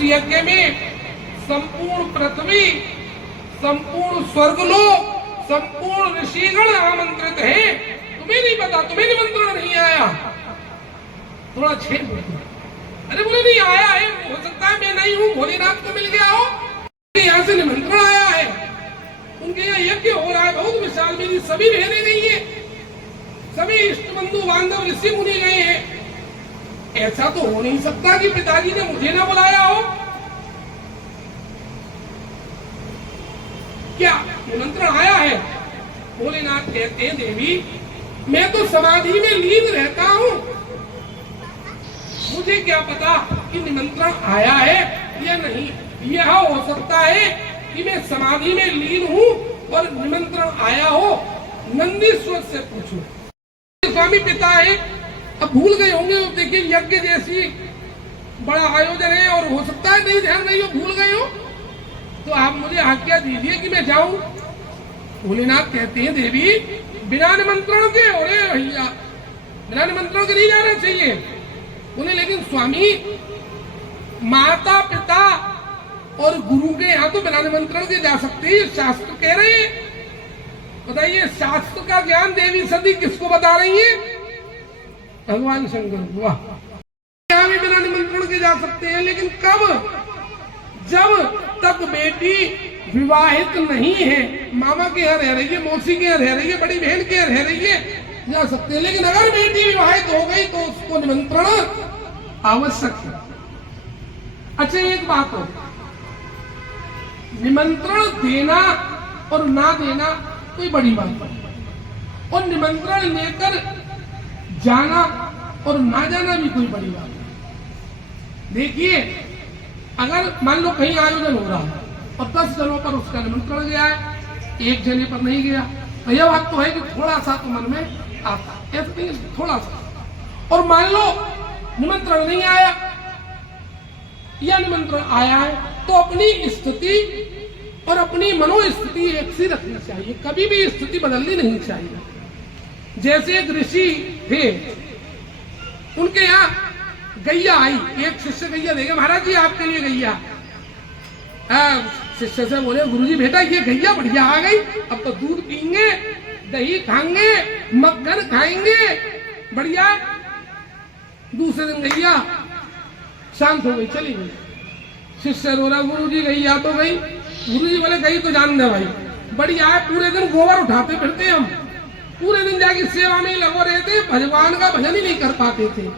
उस यज्ञ में संपूर्ण पृथ्वी, संपूर्ण स्वर्गलोक, संपूर्ण ऋषिगण आमंत्रित है। तुम्हें नहीं पता, तुम्हें निमंत्रण नहीं आया। थोड़ा छेद बोला, अरे बोले नहीं आया है, हो सकता है मैं नहीं हूं, भोलेनाथ को मिल गया हो, यहाँ से निमंत्रण आया है। उनके यहाँ यज्ञ हो रहा है बहुत विशाल, मेरी सभी बहनें गई है, सभी इष्ट बंधु बांधव ऋषि मुनि गए हैं। ऐसा तो हो नहीं सकता कि पिताजी ने मुझे ना बुलाया हो। क्या निमंत्रण आया है? भोलेनाथ कहते हैं देवी मैं तो समाधि में लीन रहता हूं, मुझे क्या पता कि निमंत्रण आया है या नहीं। यह हो सकता है कि मैं समाधि में लीन हूं और निमंत्रण आया हो, नंदीश्वर से पूछूं। स्वामी पिता है, अब भूल गए होंगे, देखिए यज्ञ जैसी बड़ा आयोजन है और हो सकता है नहीं ध्यान नहीं हो, भूल गए हो, तो आप मुझे आज्ञा दीजिए कि मैं जाऊं। भोलेनाथ कहते हैं देवी बिना निमंत्रण के, अरे भैया बिना निमंत्रण के नहीं जाना चाहिए। बोले लेकिन स्वामी माता पिता और गुरु के यहाँ तो बिना निमंत्रण के जा सकते हैं, शास्त्र कह रहे हैं। बताइए शास्त्र का ज्ञान देवी सती किसको बता रही है? भगवान शंकर। वाह, यहाँ भी बिना निमंत्रण के जा सकते हैं, लेकिन कब? जब तक बेटी विवाहित नहीं है, मामा के यहाँ रह रही है, मौसी के यहाँ रह रही है, बड़ी बहन के यहाँ रह रही है, जा सकते हैं। लेकिन अगर बेटी विवाहित हो गई तो उसको निमंत्रण आवश्यक है। अच्छा एक बात हो, निमंत्रण देना और ना देना कोई बड़ी बात नहीं, और निमंत्रण लेकर जाना और ना जाना भी कोई बड़ी बात नहीं। देखिए अगर मान लो कहीं आयोजन हो रहा है और 10 जनों पर उसका निमंत्रण गया है, एक जने पर नहीं गया, तो यह बात तो है कि थोड़ा सा तो मन में आता है, ऐसा नहीं थोड़ा सा। और मान लो निमंत्रण नहीं आया या निमंत्रण आया है तो अपनी स्थिति और अपनी मनोस्थिति एक सी रखनी चाहिए, कभी भी स्थिति बदलनी नहीं चाहिए। जैसे एक ऋषि थे, उनके यहाँ गैया आई, एक शिष्य गैया देगा, महाराज जी आपके लिए गैया। शिष्य से बोले गुरुजी बेटा ये गैया बढ़िया आ गई, अब तो दूध पीएंगे, दही खाएंगे, मक्खन खाएंगे, बढ़िया। दूसरे दिन गैया शांत हो गई, चली गई। शिष्य रो रहा, गुरुजी गैया तो गई। गुरुजी बोले गई तो जान दे भाई, बढ़िया है, पूरे दिन गोबर उठाते फिरते हम, पूरे दिन जाके सेवा में लगे रहते, भगवान का भजन ही नहीं कर पाते थे।